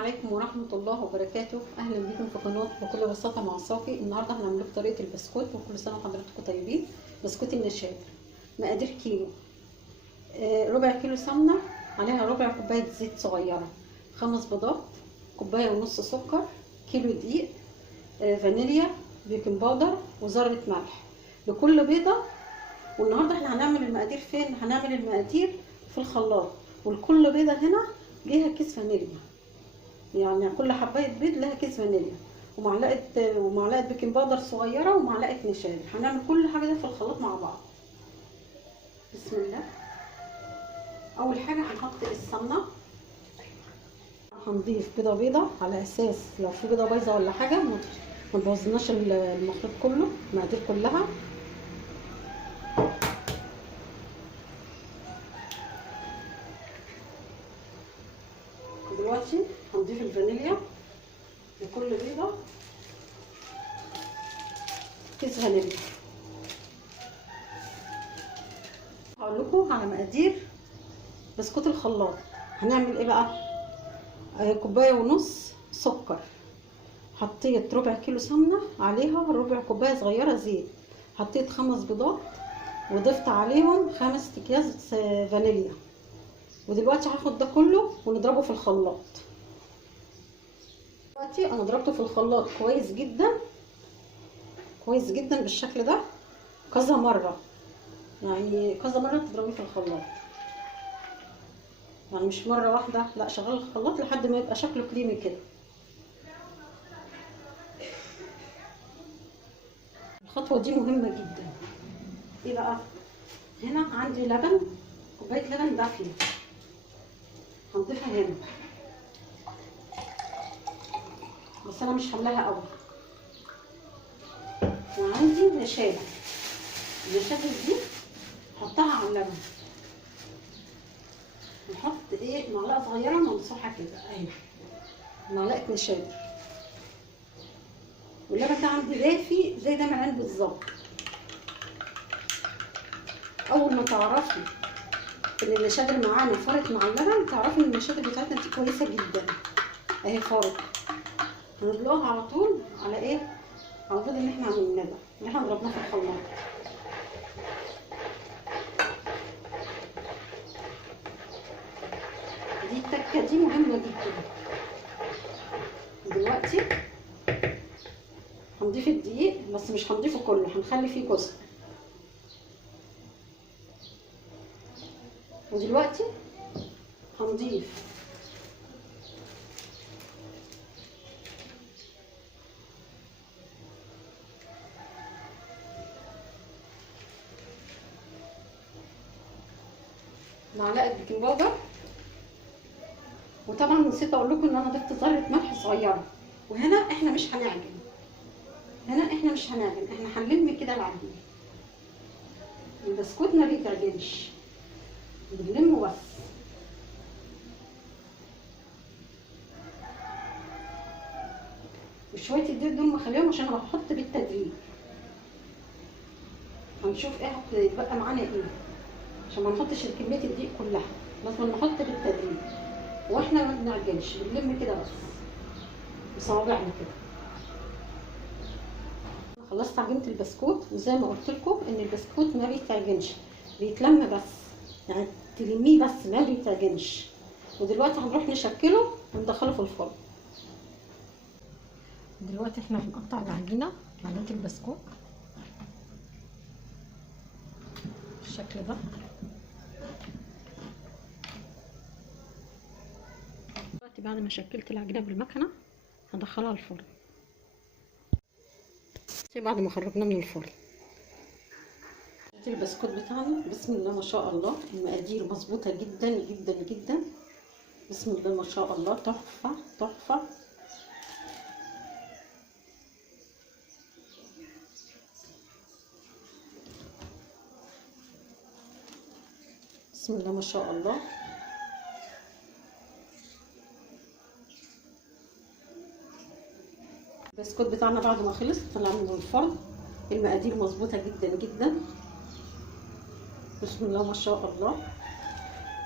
عليكم ورحمة الله وبركاته. أهلا بكم في قناة بكل بساطة مع صافي. النهاردة هنعمل لكم طريقة البسكوت، وكل سنة وحضراتكم طيبين. بسكوت النشا. مقادير كيلو، ربع كيلو سمنة، عليها ربع كوباية زيت صغيرة، 5 بيضات، كوباية ونص سكر، كيلو دقيق، فانيليا، بيكنج باودر، وذرة ملح لكل بيضة. والنهاردة احنا هنعمل المقادير فين؟ هنعمل المقادير في الخلاط، ولكل بيضة هنا ليها كيس فانيليا، يعني كل حبايه بيض لها كيس فانيليا، ومعلقه بيكنج باودر صغيره، ومعلقه نشا. هنعمل كل حاجه دي في الخلاط مع بعض. بسم الله. اول حاجه هنحط السمنه، هنضيف بيضه بيضه على اساس لو في بيضه بايظه ولا حاجه ما تبوظلناش المخلوط كله، المقادير كلها. دلوقتي هنضيف الفانيليا لكل بيضه كيس فانيليا. هقول لكم على مقادير بسكوت الخلاط. هنعمل ايه بقى؟ كوبايه ونص سكر، حطيت ربع كيلو سمنه، عليها ربع كوبايه صغيره زيت، حطيت 5 بيضات، وضفت عليهم 5 اكياس فانيليا. ودلوقتي هاخد ده كله ونضربه في الخلاط. دلوقتي انا ضربته في الخلاط كويس جدا كويس جدا بالشكل ده كذا مره، يعني كذا مره تضربيه في الخلاط، يعني مش مره واحده، لا، شغل الخلاط لحد ما يبقى شكله كريمي كده. الخطوه دي مهمه جدا. ايه بقى؟ هنا عندي لبن، كوبايه لبن دافيه، هنضيفها هنا، بس انا مش هملاها قوي. وعندي نشابه، النشابه دي هحطها على اللبن، نحط معلقه صغيره ممسوحه كده اهي، معلقه نشابه. واللبن ده عندي دافي زي ده معين بالظبط. اول ما تعرفي ان النشابه اللي معانا فارت مع اللبن، تعرفي ان النشابه بتاعتنا دي كويسه جدا اهي فارت. هندلقها على طول على على البيض اللي احنا عملناه ده، اللي احنا ضربناه في الخلاط. دي التكه دي مهمه جدا. دلوقتي هنضيف الدقيق، بس مش هنضيفه كله، هنخلي فيه جزء. ودلوقتي هنضيف معلقه بيكنج باودر. وطبعا نسيت اقول لكم ان انا ضفت ذره ملح صغيره. وهنا احنا مش هنعجن، احنا هنلم كده العجين. البسكوت ما بيتعجنش، بنلمه بس. وشويه الدقيق دول مخليهم عشان انا هحط بالتدريج. هنشوف هيتبقى معانا عشان ما نحطش كميه الدقيق كلها، لازم نحط بالتدريج. واحنا ما بنعجنش، بنلم كده بس بصوابعنا كده. خلصت عجينه البسكوت، وزي ما قلت لكم ان البسكوت ما بيتعجنش، بيتلم بس، يعني تلميه بس، ما بيتعجنش. ودلوقتي هنروح نشكله وندخله في الفرن. دلوقتي احنا بنقطع عجينه البسكوت بالشكل ده. دلوقتي بعد ما شكلت العجينه بالمكنه هدخلها الفرن. بعد ما خرجناه من الفرن، البسكوت بتاعنا بسم الله ما شاء الله، المقادير مظبوطه جدا جدا جدا. بسم الله ما شاء الله، تحفه تحفه. بسم الله ما شاء الله. البسكوت بتاعنا بعد ما خلص طلعنا من الفرن، المقادير مظبوطه جدا جدا. بسم الله ما شاء الله،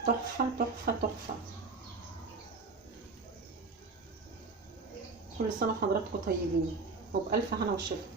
تحفه تحفه تحفه. كل سنه وحضراتكم طيبين وبألف هنا وشفا.